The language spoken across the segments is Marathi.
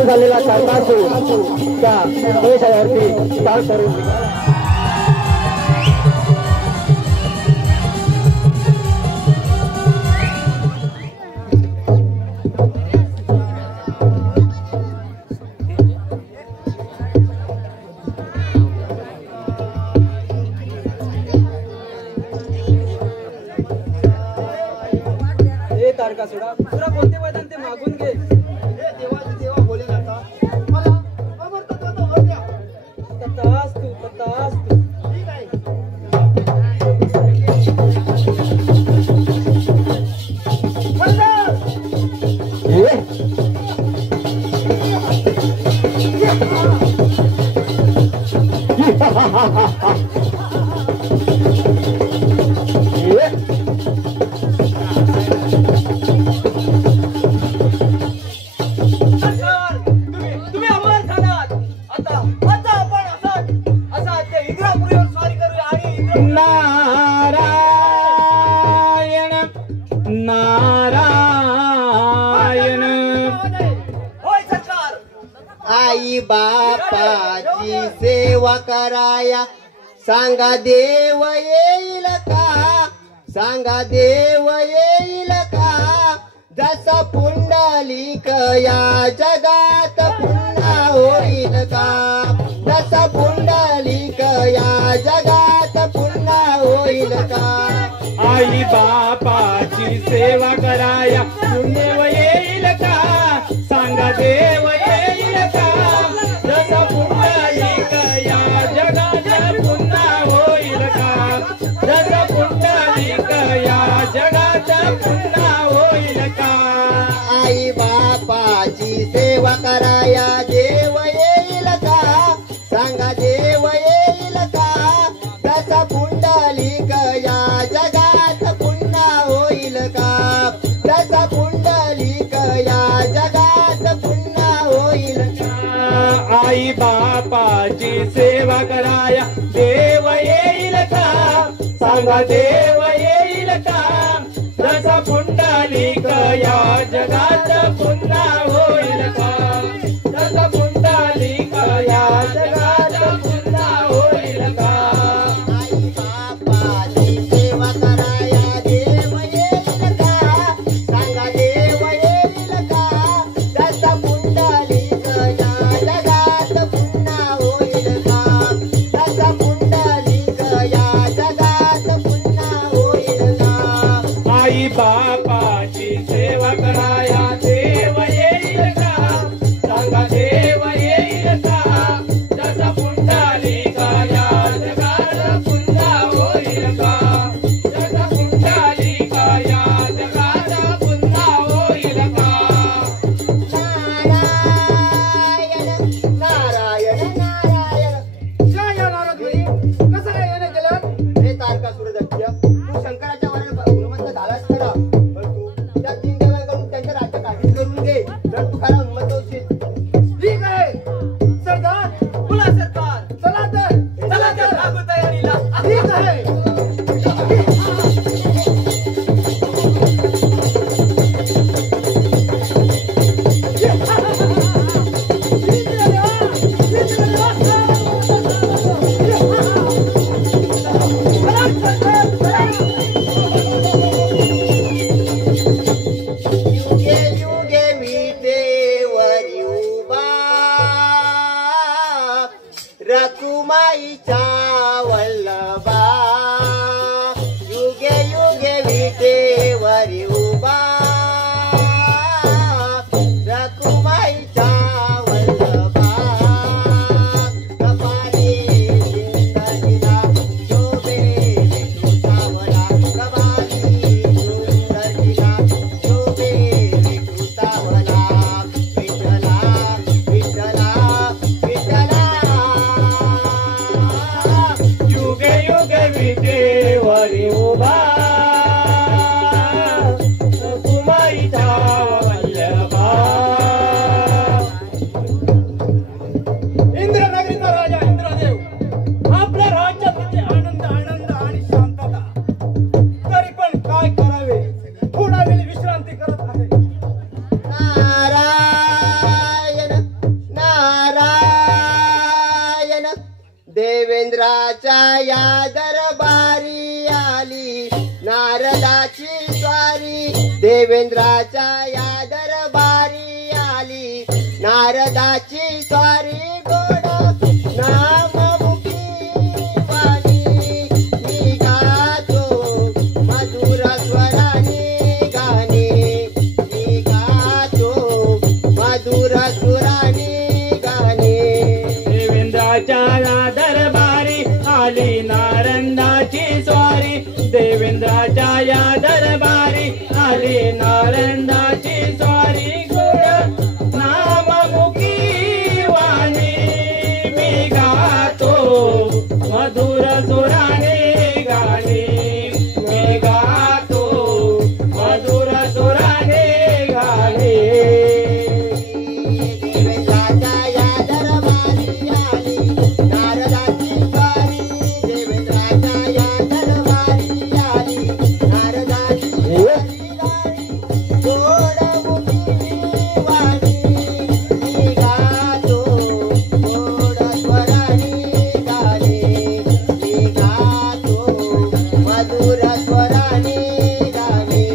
झालेला कारकासूर त्या देशावरती चाल करून तारकासुरा तुला कोणते मैदान ते मागून घे. देवा बोले जाता मला अमरतत्वाचा वर द्या. तथास्तु तथास्तु. ठीक आहे. आई बापाची सेवा कराया सांगा देव येईल का, सांगा देव येईल का. जसा पुंडलिक या जगात पुन्हा होईल का, जसा पुंडलिक या जगात पुन्हा होईल का. आई बापाची सेवा कराया देव येईल का, सांगा देव येईल का. जसा पुंडलिक या जगात पुन्हा होईल का, जसा पुंडलिक या जगात पुन्हा होईल का. आई बापाची सेवा कराया देव येईल का, सांगा देव येईल का. जसा पुंडलिक या जगात पुन्हा होईल का, जसा पुंडलिक या जगात पुन्हा होईल का. आई बापाची सेवा कराया देव येईल का, सांगा देव येईल का. जसा पुंडलिक या जगात पुन्हा होईल का, जसा पुंडलिक या जगात पुन्हा होईल का. आई बापाची सेवा कराया देव येईल का, सांगा देव येईल का. जसा पुंडलिक या जगात पुन्हा होईल का, जसा पुंडलिक या जगात पुन्हा होईल का. आई बापाची सेवा देवेंद्राच्या या दरबारी आली नारदाची स्वारी गोड नाममुखी वाणी मी गातो मधुर स्वराने गाणे मी गातो मधुर सुराने गाणे देवेंद्राच्या दरबारी आली नारदाची स्वारी देवेंद्राच्या या दरबारी आली नारदाची स्वारी गोड नाममुखी वाणी मी गातो मधुर सुराने गाणे मी गातो मधुर सुराने गाणे देवेंद्राच्या या दरबारी आली नारदाची स्वारी देवेंद्राच्या या दरबारी आली नारदाची स्वारी गाणी गोड मुखी वाणी मी गातो गोड स्वराने गाणे मी गातो मधुर स्वराने गाणे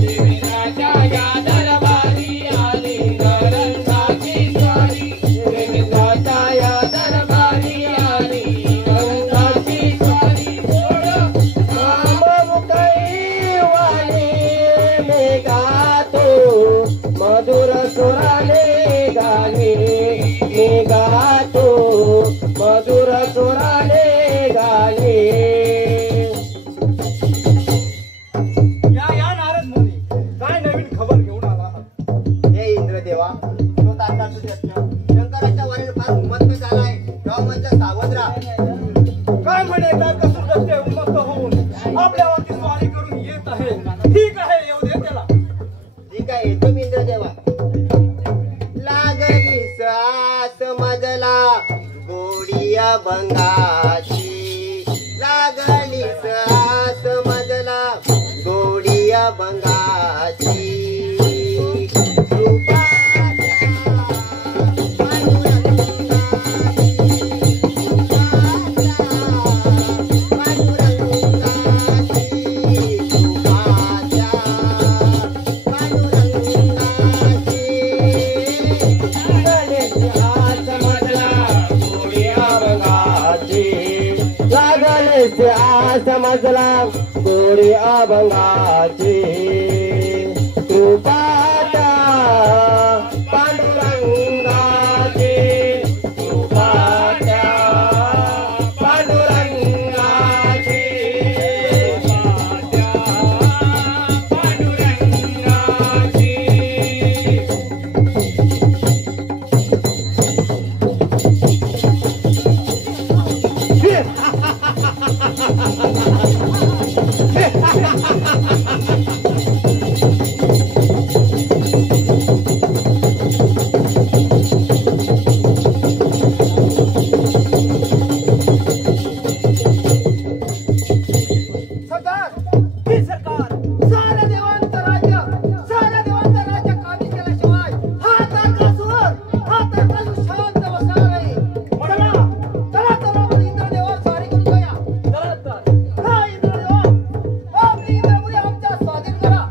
देवेंद्राच्या या दरबारी आली नारदाची स्वारी देवेंद्राच्या या दरबारी आली नारदाची स्वारी गोड नाममुखी वाणी मी गातो मधुर सुराने गाणे मी गातो मधुर सुराने गाणे या नारद मुनी काय नवीन खबर घेऊन आला आहात? हे इंद्रदेवा तो आता शंकराच्या वरील फार उन्मत्त झालाय तेव्हा म्हणजे सावध राहा काय म्हणे तारकासूर दत्ते उन्मत्त होऊन आपल्यावरती स्वारी करून येत आहे. ठीक आहे, येऊ दे त्याला. ठीक आहे येतो मी इंद्रदेवा लागली सास मजला गोडी अभंगाची लागली सास मजला गोडी अभंगाची समजला गोडी अभंगाची कृपाच्या पांडुरंगाची कृपाच्या पांडुरंगाची कृपाच्या पांडुरंगाची सरकार, ही सरकार साऱ्या देवांचं राज्य काबीज केल्याशिवाय हा तारकासूर शांत बसणार नाही. चला तर इंद्रदेवावर स्वारी करून जाऊया. हा इंद्रदेवा, आपली इंद्रपुरी आमच्या स्वाधीन करा.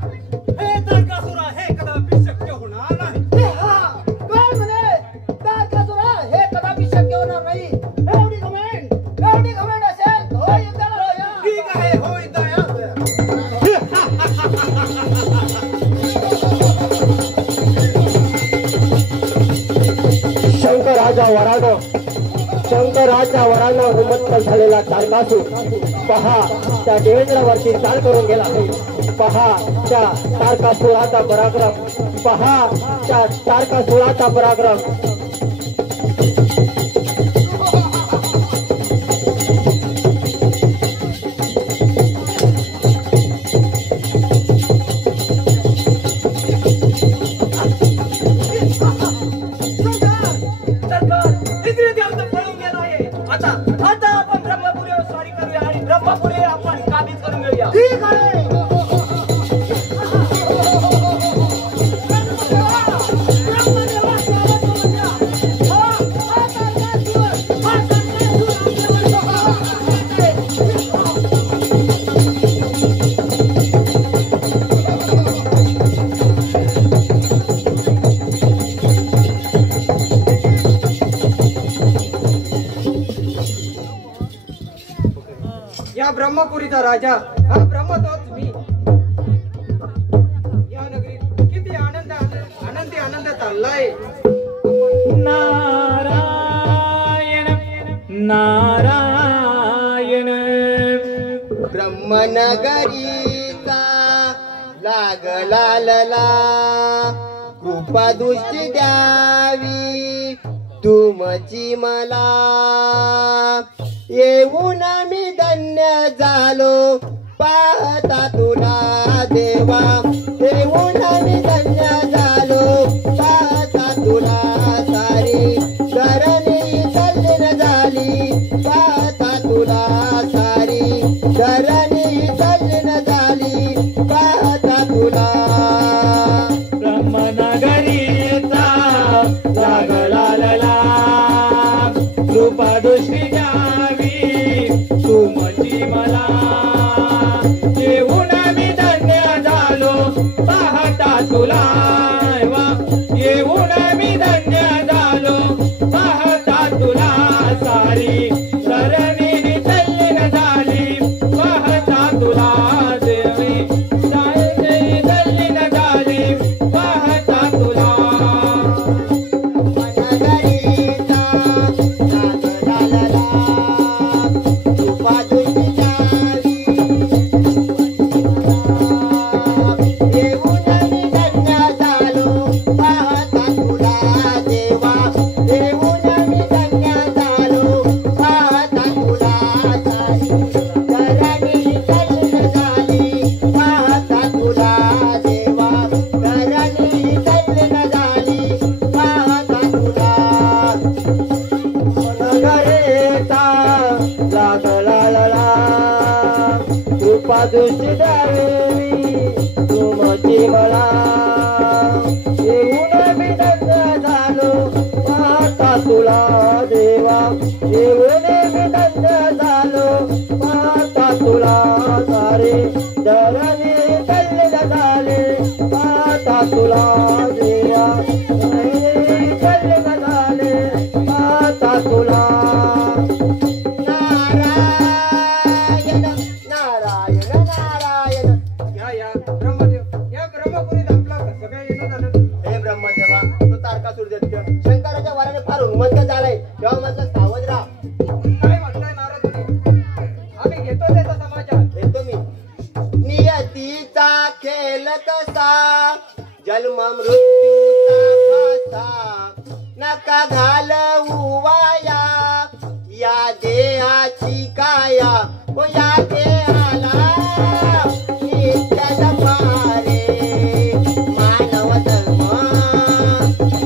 हे तारकासुरा हे कदापि शक्य होणार नाही. हा काय म्हणे तारकासुरा हे कदापि शक्य होणार नाही. एवढी घमेंड असेल हो युद्धाला जाऊया. ठीक आहे, हो युद्धाला जाऊया. शंकराच्या वरानं उन्मत्त झालेला तारकासूर पहा त्या देवेंद्रावरती चाल करून गेला आहे. पहा त्या तारकासुराचा पराक्रम पहा त्या तारकासुराचा पराक्रम सरकार, इंद्रदेव तर पळून गेला आहे. आता आपण ब्रह्मपुरीवर स्वारी करूया आणि ब्रह्मपुरी आपण काबीज करून घेऊया. ठीक आहे. ब्रह्मदेवा स्वागत करून द्या. ब्रह्मपुरीचा राजा हा ब्रह्म तोच मी. या नगरीत किती आनंदी आनंद चाललाय. नारायण नारायण ब्रह्मनगरीचा लागला लला कृपा दृष्टी द्यावी तुमची मला. येऊन मी धन्य झालो पाहता तुला देवा. येऊन मी धन्य झालो पाहता तुला. सारी धरणी तल्लीन झाली पाहता तुला. सारी धरणी तल्लीन झाली पाहता तुला. ब्रह्मनगरीचा लागला लला कृपा दृष्टी द्यावी तुमची मला. येऊन मी धन्य झालो पाहता तुला. येऊन मी धन्य झालो पाहता तुला. सारी धरणी तल्लीन झाली पाहता तुला. देवी सारी तल्लीन झाली पाहता तुला. नगरीचा लागला लला कृपा दृष्टी द्यावी. येऊन मी धन्य झालो पाहता तुला देवा. येऊन मी धन्य झालो पाहता तुला. सारी धरणी तल्लीन झाली पाहता तुला देवा. धरणी तल्लीन झाली पाहता तुला. नगरीचा लागला लला कृपा दृष्टी द्यावी तुमची मला. येऊन मी धन्य झालो पाहता तुला देवा. येऊन मी धन्य झालो पाहता तुला. सारे धरणी तल्लीन झाले पाहता तुला देवा. तल्लीन झाले पाहता तुला. नारायण नारायण नारायण. या ब्रह्मदेव या ब्रह्मपुरीत आपला कसं काय येणं झालं. हे ब्रह्मदेवा तू तारकासूर दैत्य शंकराच्या वराने फार उन्मत्त झालाय. तेव्हा म्हटलं सावध राहा. काय म्हणताय नारद मुनी. आम्ही घेतो त्याचा समाचार. येतो मी. नियतीचा खेळ कसा जन्म मृत्यूचा फासा. नका घालवू वाया या देहाची काया. ओ या देहाला नित्य जपारे मानव धर्म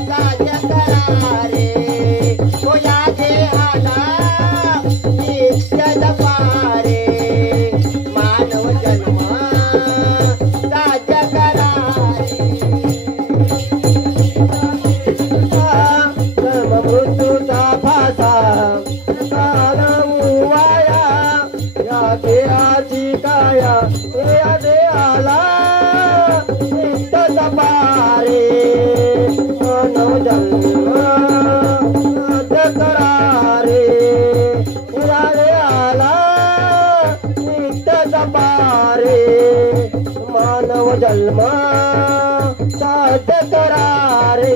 साध्य करारे. ओ या देहाला नित्य जपारे मानव जन्म साध्य करारे. धर्म मृत्यूचा फासा घालवू वाया या देहाची काया. या देहाला नित्य जपारे मानव जन्म साध्य करारे. या देहाला नित्य जपारे मानव जन्म साध्य करारे.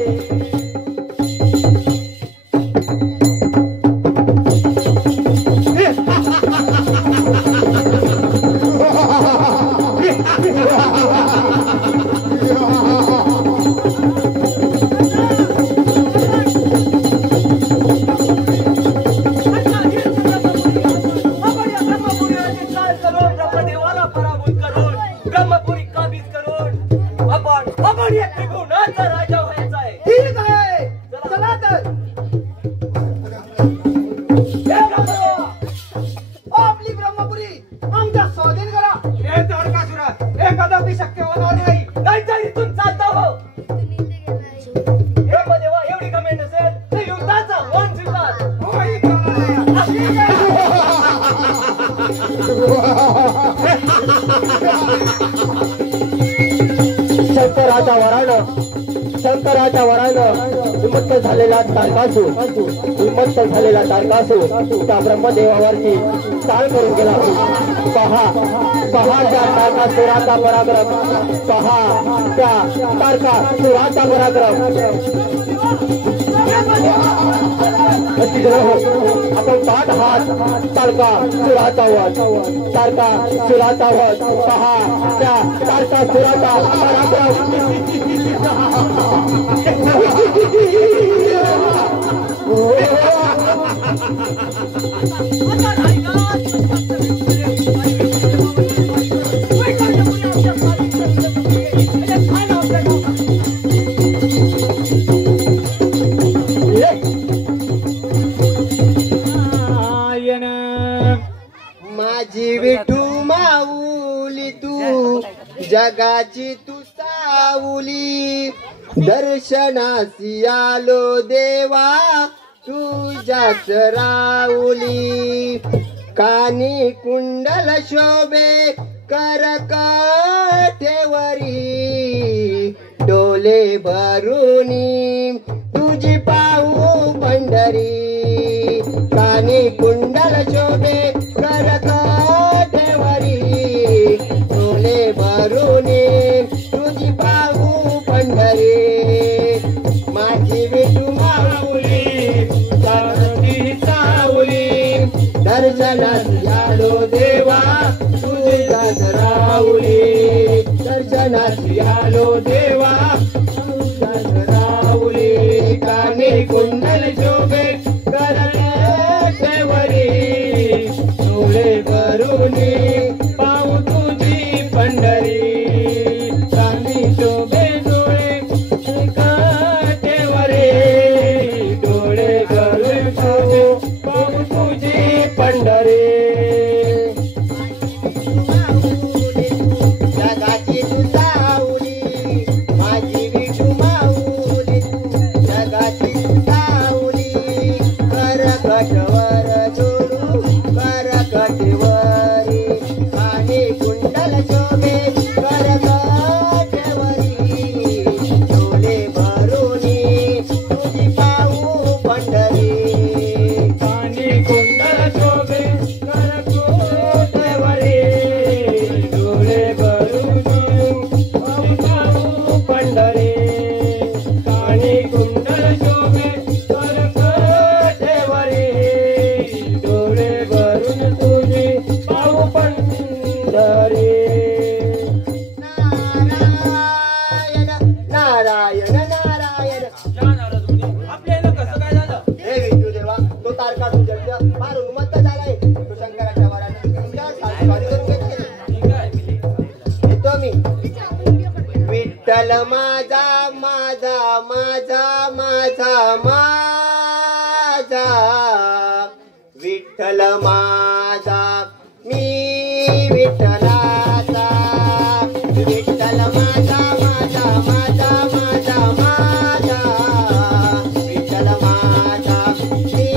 ब्रह्मदेवाला पराभूत करून ब्रह्मपुरी काबीज करून आपण एक त्रिभुवनाचा राजा व्हायचा आहे. ठीक आहे चला तर. हे ब्रह्मदेवा आपली ब्रह्मपुरी आमच्या स्वाधीन करा. हे तारकासुरा हे कदापि शक्य होणार नाही. नाहीतर इथून चालता हो. ब्रह्मदेवा एवढी घमेंड नसेल तर युद्धाचा वन स्वीकार. होय शंकराच्या वरानं शंकराच्या वरानं विमुक्त झालेला तारकासूर त्या ब्रह्मदेवावरती चाल करून गेला. पहा त्या तारकासुराचा पराक्रम. पहा त्या तारकासुराचा पराक्रम. आपण पाठ हात तारकासुराचा वध. पहा त्या तारकासुराचा पराक्रम. माझी विठू माऊली तू जगाची तू सावली. दर्शनासी आलो देवा तुझ्याच राऊली. कानी कुंडल शोभे करकटेवरी. डोले भरुनी तुझी पाहू पंढरी. कानी कुंडल शोभे करकटेवरी. डोले भरुनी तुझी पाहू पंढरी. माझी विठू माऊली जगाची सावली. दर्शनास आलो देवा तुझ्याच राऊली. दर्शनास आलो देवा तुझ्याच राऊली. कानी कुंडल शोभे करकटेवरी. डोळे भरुनी पाहू तुझी पंढरी. कानी शोभे डोळे करकटेवरी. डोळे भरून पाहू तुझी पंढरी. जगाची तू सावली. माझी विठू माऊली तू जगाची तू सावली. करकटवर जोडू करकटेवरी. आणि कुंडल शोभे करकटेवरी. डोळे भरुनी तुझी पाहू पंढरी. आणि कुंडल शोभे करकटेवरी. डोळे भरून पाहू पंढरी. आणि कुंडल शोभे करकटेवरी. डोळे भरून तुझी पाहू पंढरी. नारायण नारायण नारायण. आपल्या इथं कसं काय झालं? हे विष्णू देवा तो तारकासूर फार उन्मत्त झालाय. तो शंकराच्या वराने तुमच्यावर सासुवारी करून घेतली. ठीक आहे येतो मी. विठ्ठल माझा माझा माझा माझा माझा. विठ्ठल माझा मी विठ्ठलाचा. विठ्ठल माझा माझा माझा माझा माझा. विठ्ठल माझा मी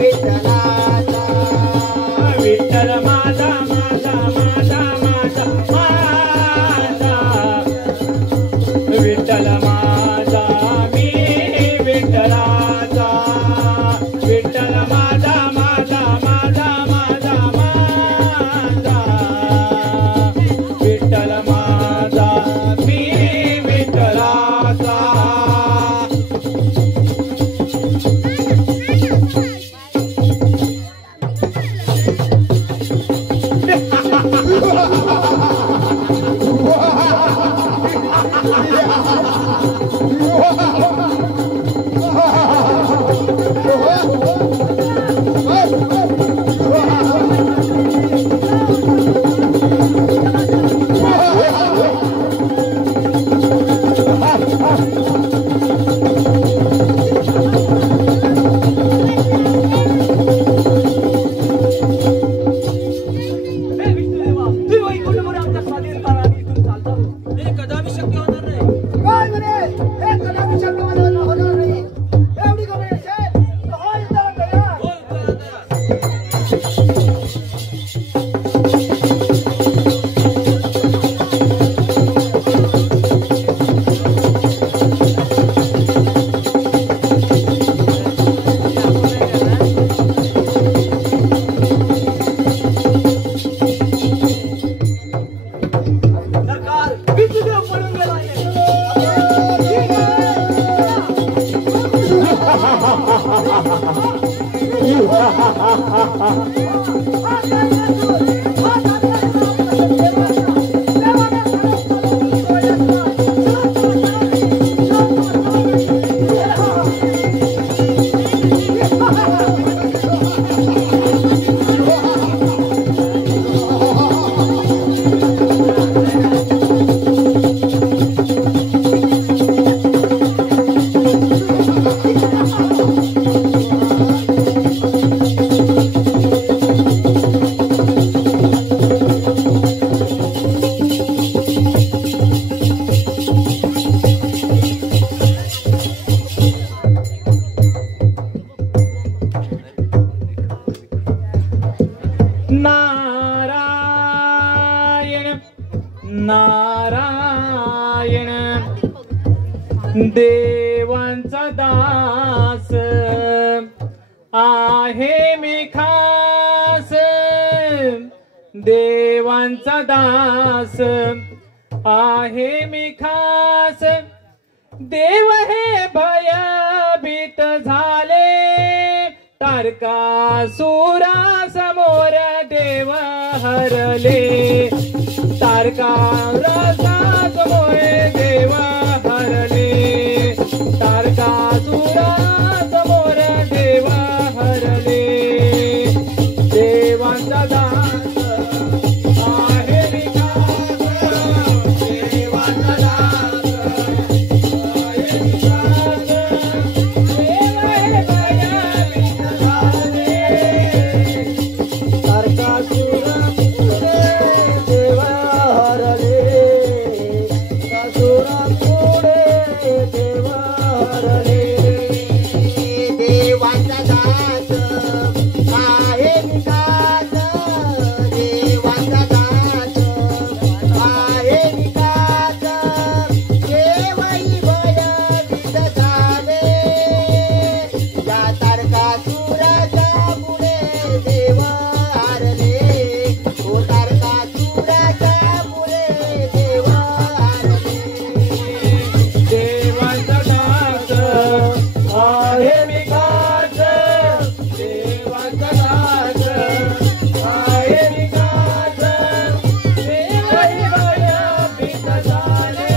विठ्ठलाचा. विठ्ठल माझा माझा माझा माझा माझा. विठ्ठल माझा मी विठ्ठलाचा. विठ्ठल माझा माझा माझा माझा नारायण देवांचा दास आहे मी खास, देवांचा दास आहे मी खास, देव हे भयभीत झाले, तारकासुरा समोर देव हरले, तारकासुरा समोर देव हरले, तारकासुरा समोर देव हरले, देवांचा दास आहे मी खास, देवांचा दास आहे मी खास, देव हे भयभीत झाले, तारकासुरा देव हरले, तारकासुरा देव हरले, देवांचा दास आहे मी खास, देवांचा दास आहे मी खास, देवही भयभीत झाले, या तारकासुराच्या पुढे देव हारले, ओ तारकासुराच्या पुढे देव हारले. देवांचा दास आहे मी खास, देवांचा दास आहे मी खास, देवही भयभीत झाले,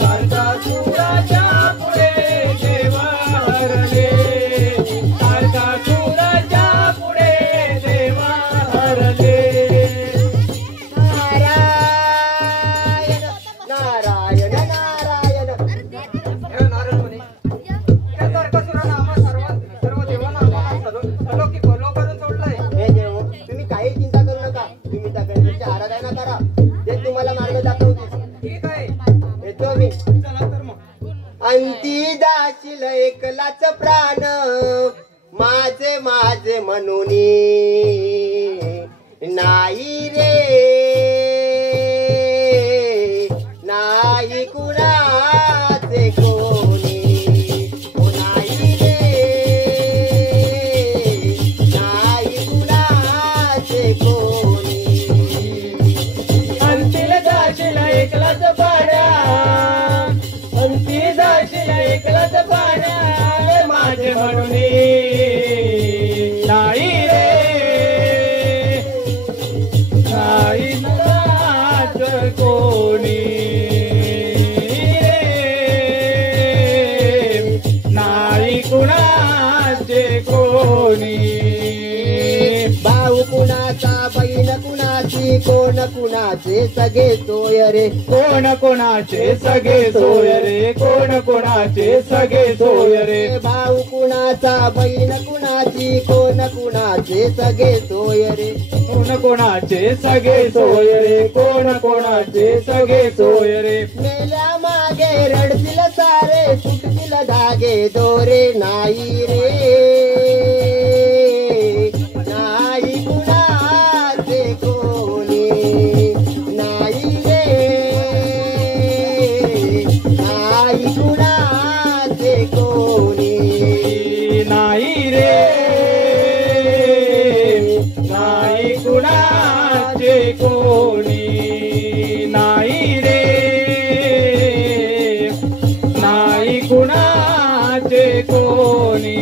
तारकासुराच्या पुढे देव हरले, तारकासुराच्या पुढे देव हरले. नारायण नारायण नारायण. हे नारायण म्हणे त्या तारकासुरानं आम्हा सर्व देवांना आम्हाला सलोकी बोलो करून सोडलंय. हे देव, तुम्ही काही चिंता करू नका, तुम्ही त्या गणपतीची आराधना करा, ते तुम्हाला मार्ग दाखवतील. ठीक आहे, येतो मी. चला तर मग. अंती जाशील एकलाच प्राण, माझे माझे म्हणून नाही रे, नाही कुणाचे कोणी, ओ नाही रे, नाही कुणाचे कोणी. अंतील जाशील एकलाच पाड्या, अंती जाशील एकलाच पाड्या, माझे म्हणून नाही रे, नाही कुणाच कोणी रे, नाही कुणाचे कोणी. भाऊ कुणाचा, बहीण कुणाची, कोण कुणाचे सगळे सोय रे, कोण कोणाचे सगळे सोय रे, कोण कोणाचे सगळे सोय रे, भाऊ कुणाचा, बहीण कुणाची, कोण कुणाचे सगळे सोय रे, कोण कोणाचे सगळे सोय रे, कोण कोणाचे सगळे सोय रे. मेल्या मागे रडतील सारे, सुटतील धागे दोरे, नाही रे, नाही कुणाचे कोणी, नाही रे, नाही कुणाचे कोणी. नाही रे, नाही कुणाचे कोणी, नाही रे, नाही कुणाचे कोणी.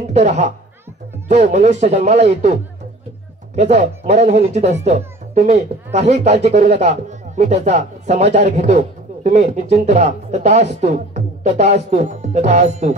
निश्चिंत राहा. जो मनुष्य जन्माला येतो त्याचं मरण हे निश्चित असतं. तुम्ही काही काळजी करू नका, मी त्याचा समाचार घेतो. तुम्ही निश्चिंत राहा. तथास्तु तथास्तु तथास्तु.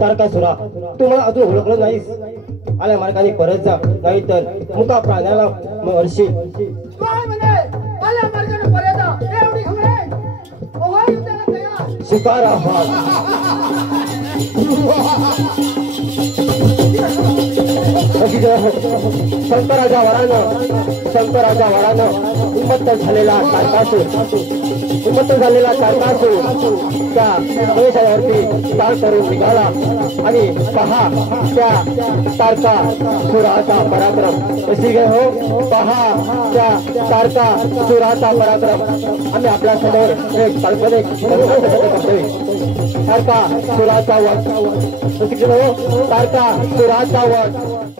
तारकासुरा, तू मला अजून ओळखलं नाहीस. आल्या मार्गाने परत जा, नाही तर मुका प्राण्याला मरशील. काय म्हणे आल्या मार्गाने परत जा, एवढी घाबरे ओव्हा युद्धाला तयार. शिकार आहात. शंकराच्या वरानं उन्मत्त झालेला तारकासूर त्या देशावरती चाल करून निघाला. आणि पहा त्या तारकासुराचा पराक्रम. कशी गे हो, पहा त्या तारकासुराचा पराक्रम. आम्ही आपल्या समोर एक काल्पनिक तारकासुराचा वध. कशी गे हो, तारकासुराचा वध.